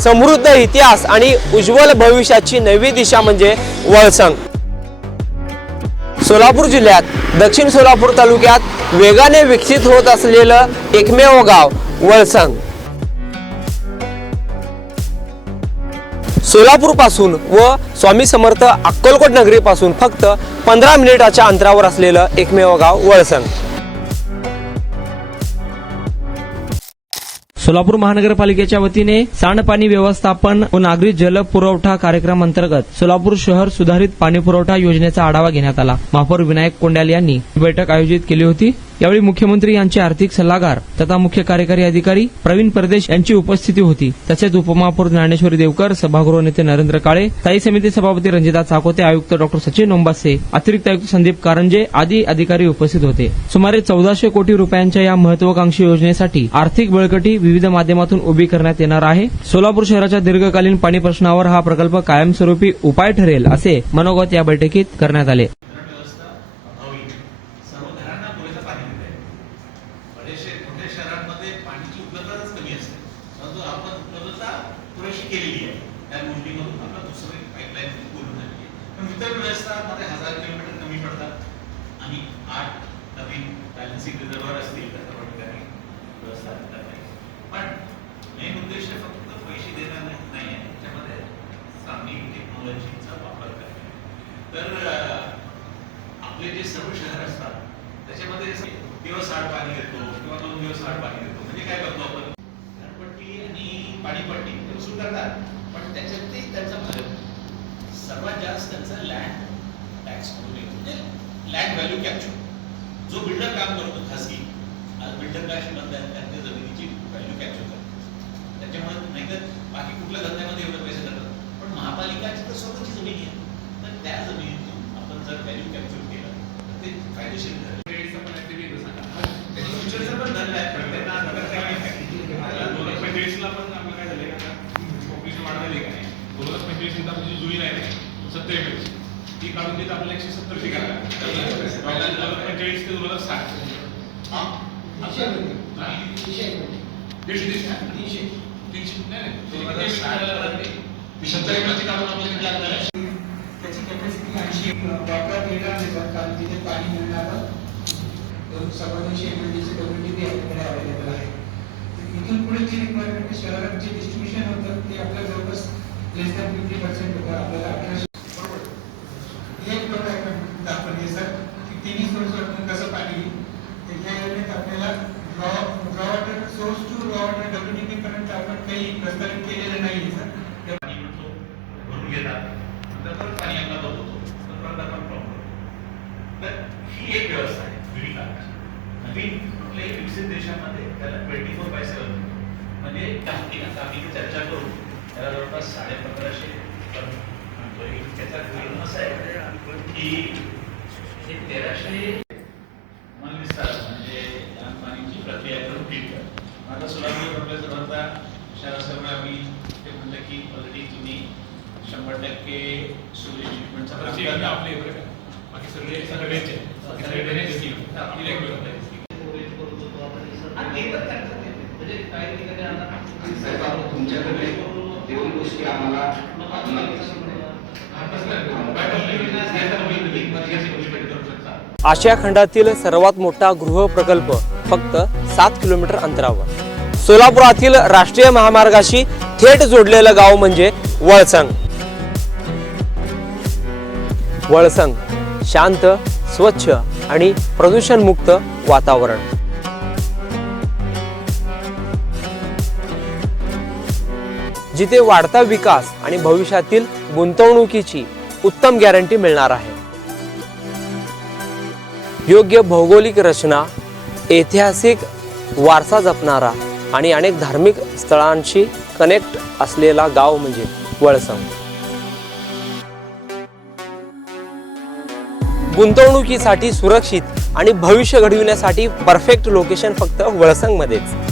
समृद्ध इतिहास आणि उज्ज्वल भविष्याची नवी दिशा म्हणजे वळसंग। सोलापूर जिल्ह्यात दक्षिण सोलापूर तालुक्यात वेगाने विकसित होत असलेलं एकमेव गाव वळसंग। सोलापूर पासून व स्वामी समर्थ अक्कलकोट नगरी पासून फक्त 15 मिनिटाच्या अंतरावर असलेलं एकमेव गाव वळसंग। सोलापूर महानगरपालिकेच्या वतीने सांडपाणी व्यवस्थापन व नागरी जल पुरवठा कार्यक्रम अंतर्गत सोलापूर शहर सुधारित पाणी पुरवठा योजनेचा आढावा घेण्यात आला। महापौर विनायक कोंड्याल यांनी बैठक आयोजित केली होती। यावेळी मुख्यमंत्री यांचे आर्थिक सल्लागार तथा मुख्य कार्यकारी अधिकारी प्रवीण परदेश यांची उपस्थिती होती। तसेच उपमहापौर ज्ञानेश्वरी देवकर, सभागृह नेते नरेंद्र काळे, स्थायी समिती सभापती रंजिता चाकोते, आयुक्त डॉ सचिन ओंबासे, अतिरिक्त आयुक्त संदीप कारंजे आदी अधिकारी उपस्थित होते। सुमारे 1400 कोटी रुपयांच्या या महत्वाकांक्षी योजनेसाठी आर्थिक बळकटी विविध माध्यमातून उभी करण्यात येणार आहे। सोलापूर शहराच्या दीर्घकालीन पाणी प्रश्नावर हा प्रकल्प कायमस्वरूपी उपाय ठरेल असे मनोगत या बैठकीत करण्यात आले। आपले जे सर्व शहर असतात त्याच्यामध्ये दिवस आड पाणी घेतो किंवा 2 दिवस आड पाणी घेतो, म्हणजे काय करतो आपण घरपट्टी आणि पाणीपट्टी वसूल करतात, पण त्याच्यातही त्यांचा सर्वात जास्त त्यांचा लँड टॅक्स म्हणजे लँड व्हॅल्यू कॅप्चर जो बिल्डर काम करतो खासगी, आज बिल्डर काय श्रीमंत आहेत त्यांच्या जमिनीची व्हॅल्यू कॅप्चर करतात। त्याच्यामुळे नाही तर बाकी कुठल्या धंद्यामध्ये एवढे पैसे जातात, पण महापालिकाची तर स्वतःची जमीन आहे, तर त्या जमिनीतून आपण जर व्हॅल्यू कॅप्चर केलं तर ते फायदेशीर ठरेल। ती काढून देत आपल्याला 170 ची करा 45 ते 2060 त्याची कॅपॅसिटी 80 वापरात येणार नाही, कारण तिथे पाणी मिळणारं 200 एमएलडीची कम्युनिटी आपल्याकडे अवेलेबल आहे। इथून पुढे जी रिक्वायरमेंट शहरात जे डिस्ट्रीब्युशन होतं ते आपल्या जवळपास लेस दॅन 50% होतं। आपल्याला 1800 एक प्रकार दाखवली सर की 30 वर्षातून कसं पाणी त्या योजनेत आपल्याला raw water source to raw water WDP पर्यंत आपण काही प्रस्तावित केलेलं नाही सर। पाणी म्हणतो भरून घेतात, नंतर परत पाणी आपला होतो, परत आपण प्रॉब्लेम। तर ही एक व्यवस्था आहे विविधताची। नवीन कुठल्याही विकसित देशामध्ये त्याला 24/7 म्हणजे टाकी आता आम्ही चर्चा करू त्याला जवळपास 1550 त्याचा परिणाम असा आहे की हे 1300 विस्तार म्हणजे पाण्याची प्रक्रिया करून फिल्टर। आता सोलापूर आपल्या सर्वांचा शहर असल्यामुळे आम्ही ते म्हणलं की ऑलरेडी तुम्ही 100% सुरेश ट्रीटमेंटचा प्रकार आपले बाकी सगळे सगळ्याचे म्हणजे काही ठिकाणी तुमच्याकडे दोन गोष्टी आम्हाला आशिया खंडातील सर्वात मोठा गृह प्रकल्प फक्त 7 किलोमीटर अंतरावर सोलापुरातील राष्ट्रीय महामार्गाशी थेट जोडलेलं गाव म्हणजे वळसंग। वळसंग शांत, स्वच्छ आणि प्रदूषणमुक्त वातावरण। जिथे वाढता विकास आणि भविष्यातील गुंतवणुकीची उत्तम गॅरंटी मिळणार आहे। योग्य भौगोलिक रचना, ऐतिहासिक वारसा जपणारा आणि अनेक धार्मिक स्थळांशी कनेक्ट असलेला गाव म्हणजे वळसंग। गुंतवणुकीसाठी सुरक्षित आणि भविष्य घडविण्यासाठी परफेक्ट लोकेशन फक्त वळसंग मध्येच।